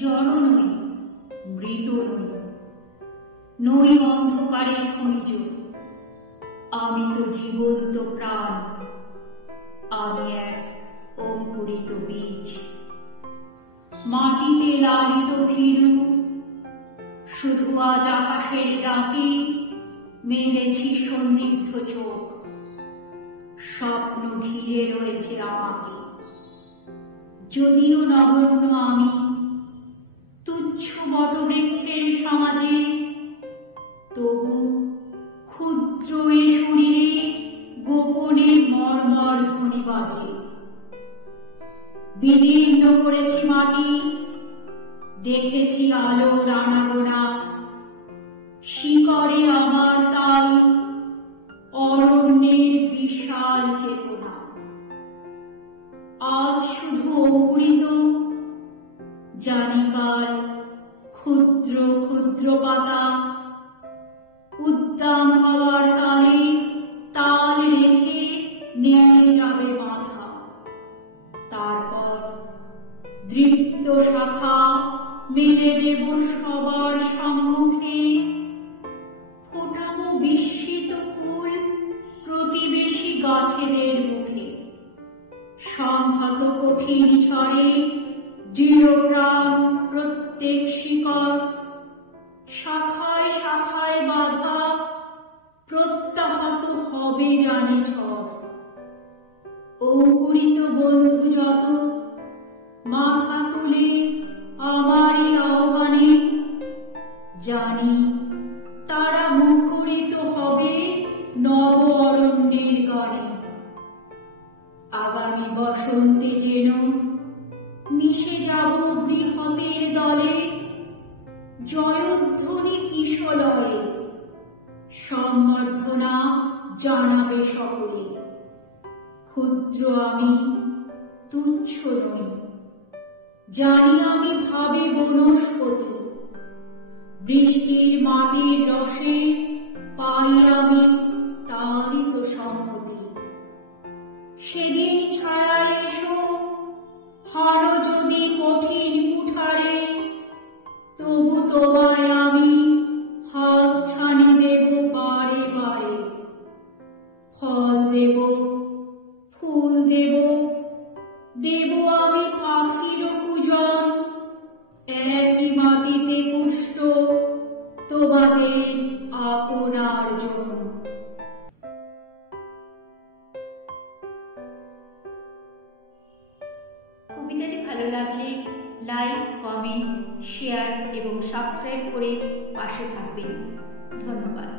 জড় নই, মৃত নই, নই অন্ধকারের খনিজ। আমি তো জীবন্ত প্রাণ, আমি এক অঙ্কুরিত বীজ। মাটিতে লালিত ভীরু, শুধু আজ আকাশের ডাকে মেলেছি সন্দিগ্ধ চোখ। স্বপ্ন ঘিরে রয়েছে আমাকে, যদিও নগণ্য আমি তুচ্ছ বটবৃক্ষের সমাজে, তবু ক্ষুদ্র এ শরীরে গোপনে মর্মর ধ্বনি বাজে। বিদীর্ণ করেছি মাটি, দেখেছি আলোর আনাগোনা, শিকড়ে আমার তাই অরণ্যের বিশাল চেতনা। আজ শুধু অঙ্কুরিত, জানি কাল ক্ষুদ্র ক্ষুদ্র পাতা উদ্দাম হওয়ার তালে তাল রেখে নেড়ে যাবে মাথা। তারপর দৃপ্ত শাখা মেলে দেব সবার সম্মুখে, ফোটাবো বিস্মিত ফুল প্রতিবেশী গাছেদের মুখে। সংহত কঠিন ঝড়ে দৃঢ়প্রাণ প্রত্যেক শিকড়, শাখায় শাখায় বাঁধা প্রত্যাহত হবে জানি ঝড়। অঙ্কুরিত বন্ধু যত মাথা তুলে আমারই আহ্বানে, জানি তারা মুখরিত হবে নব অরণ্যের গানে। আগামী বসন্তে যেন মিশে যাব বৃহতের দলে, জয়ধ্বনি কিশলয়ে সম্বর্ধনা জানাবে সকলে। ক্ষুদ্র আমি তুচ্ছ নই, জানি আমি ভাবে বনস্পতি। বৃষ্টির মাটির রসে পাই আমি তারই তো সম্মতি। সেদিন ছায়ায় এসো, হারো যদি কঠিন কুঠারে, তবু তোমায় আমি হাত ছানি দেব বারে বারে। ফল দেব, ফুল দেব, দেব আমি পাখির পূজন, একই মাটিতে পুষ্ট তোমাদের আপনার জন। কবিতাটি ভালো লাগলে লাইক, কমেন্ট, শেয়ার এবং সাবস্ক্রাইব করে পাশে থাকবেন। ধন্যবাদ।